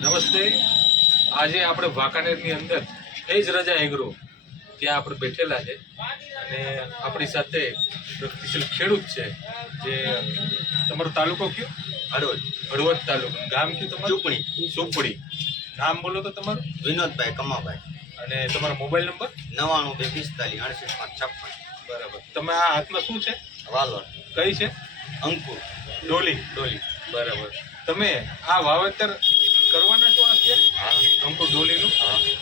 નમસ્તે. આજે આપણે વાંકાનેરની અંદર એ જ રજા એગ્રો ત્યાં આપણે બેઠેલા છે અને આપણી સાથે પ્રગતિશીલ ખેડૂત છે. જે તમારો તાલુકો કયો? હળવદ તાલુકો. ગામ કયું તમારું? સુપડી. નામ બોલો તો તમારું? વિનોદભાઈ કમાભાઈ. અને તમારો મોબાઈલ નંબર? 99 245 68 બરાબર. તમે આ હાથમાં શું છે? વાલોર. કઈ છે? અંકુર. ડોલી. બરાબર. તમે આ વાવેતર કરવાના છો અત્યારે? અંકુર ડોલીનું.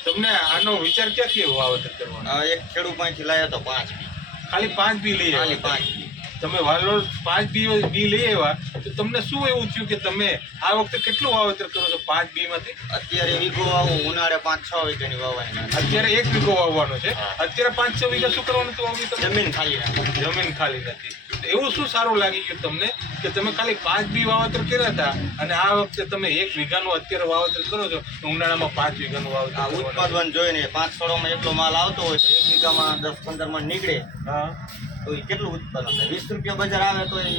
તમને આનો વિચાર ક્યાંથી વાવેતર કરવાનો? એક ખેડૂત માંથી લાવ્યો તો 5 બી. ખાલી 5 બી લઈ ખાલી આવ્યા? 5 બી. તમે વાલોર 5 બી લઈ આવ્યા તો તમને શું એવું થયું કે તમે આ વખતે કેટલું વાવેતર કરો છો 5 બી માંથી? અત્યારે વીઘો વાવું, ઉનાળે 5-6 વીઘાની વાવવાની. અત્યારે 1 વીઘો વાવવાનો છે. અત્યારે 5-6 વીઘા શું કરવાનું હતું? જમીન ખાલી નથી. જમીન ખાલી નથી. એવું શું સારું લાગી ગયું તમને કે તમે ખાલી 5 બી વાવેતર કર્યા હતા અને આ વખતે તમે 1 વીઘાનું અત્યારે વાવેતર કરો છો? ઉનાળામાં 5 વીઘાનું વાવેતર. ઉત્પાદન જોઈને 5-6 એકલો માલ આવતો હોય તો 1 વીઘામાં 10-15 મણ નીકળે. હા, તો એ કેટલું ઉત્પાદન થાય? 20 રૂપિયા બજાર આવે તો એ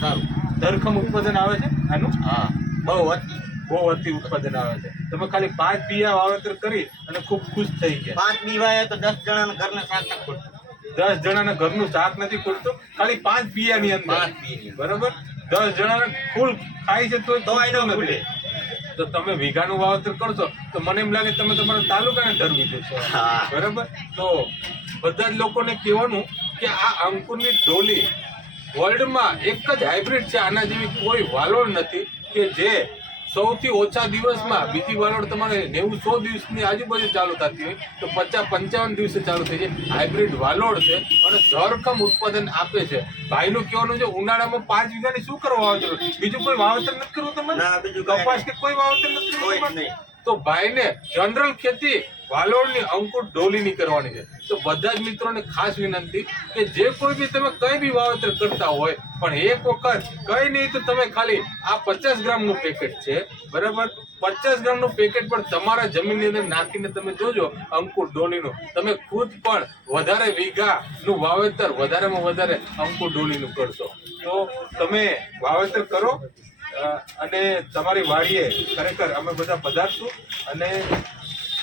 સારું. ધરખમ ઉત્પાદન આવે છે આનું? હા, બહુ અતિ ઉત્પાદન આવે છે. તમે ખાલી 5 બીયા વાવેતર કરી અને ખૂબ ખુશ થઈ ગયા. 5 બી વાય તો 10 જણાના ઘરને શાક ના ખોટું. 10 જણાના ઘરનું શાક નથી ખૂટતું ખાલી 5 બીયાની અંદર. 5 બી બરાબર. 10 જણાને ફૂલ ખાય છે તો આઈનો નથી. તો તમે વીઘાનું વાવેતર કરશો તો મને એમ લાગે તમે તમારા તાલુકાને ધરવી દેશો. હા. બરાબર. તો બધા જ લોકોને કહેવાનું કે આ અંકુરની ડોલી વર્લ્ડમાં એક જ હાઇબ્રિડ છે. આના જેવી કોઈ વાલોળ નથી કે જે સૌથી ઓછા દિવસમાં, બીજી વાલોળ તમારે 90-100 દિવસની આજુબાજુ ચાલુ થતી હોય તો 50-55 દિવસે ચાલુ થઈ જાય. હાઇબ્રિડ વાલોળ છે અને ધરખમ ઉત્પાદન આપે છે. ભાઈનું કહેવાનું છે ઉનાળામાં 5 વીઘાની શું કરવા વાવેતર? બીજું કોઈ વાવેતર નથી કરવું તમારે? ના, બીજું કપાસ કે કોઈ વાવેતર નથી કોઈ કરવું? નહીં. તો ભાઈને જનરલ ખેતી વાલોળની અંકુર ડોલીની કરવાની છે. તો બધા જ મિત્રોને ખાસ વિનંતી કે જે કોઈ બી તમે કઈ બી વાવેતર કરતા હોય પણ એક વખત કઈ નહીં તો તમે ખાલી આ 50 ગ્રામનું પેકેટ છે, બરાબર, 50 ગ્રામનું પેકેટ પણ તમારા જમીનની અંદર નાખીને તમે જોજો અંકુર ડોલીનું. તમે ખુદ પણ વધારે વીઘાનું વાવેતર વધારેમાં વધારે અંકુર ડોલીનું કરશો. તો તમે વાવેતર કરો અને તમારી વાડીએ ખરેખર અમે બધા પધારશું અને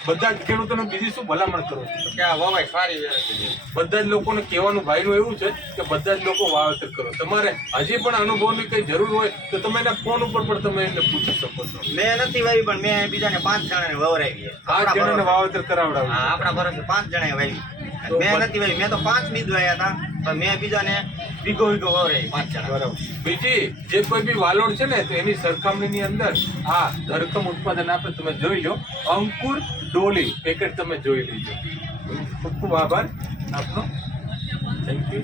બધા જ ખેડૂતોને બીજી શું ભલામણ કરો છો કે આ વવાય સારી વેરાયટી છે. બધા જ લોકોને કહેવાનું ભાઈનું એવું છે કે બધા જ લોકો વાવેતર કરો. તમારે હજી પણ અનુભવની કઈ જરૂર હોય તો તમે એના ફોન ઉપર પણ તમે એને પૂછી શકો છો. મેં નથી વાવી પણ મેં બીજાને 5 જણાને વવરાવી. 5 જણાને વાવેતર કરાવડાવ્યું. હા, આપણા ભરોસે 5 જણાએ વાવી. મેં નથી વાવી. મેં તો 5 બીજ વાવ્યા હતા પણ મેં બીજાને વીઘો વવરાવી 5 જણા. બરાબર. બીજી જે કોઈ બી વાલોળ છે ને તો એની સરખામણીની અંદર આ ધરખમ ઉત્પાદન આપે. તમે જોઈ લો અંકુર ડોલી પેકેટ તમે જોઈ લીજો. ખૂબ ખૂબ આભાર આપનો. Thank you.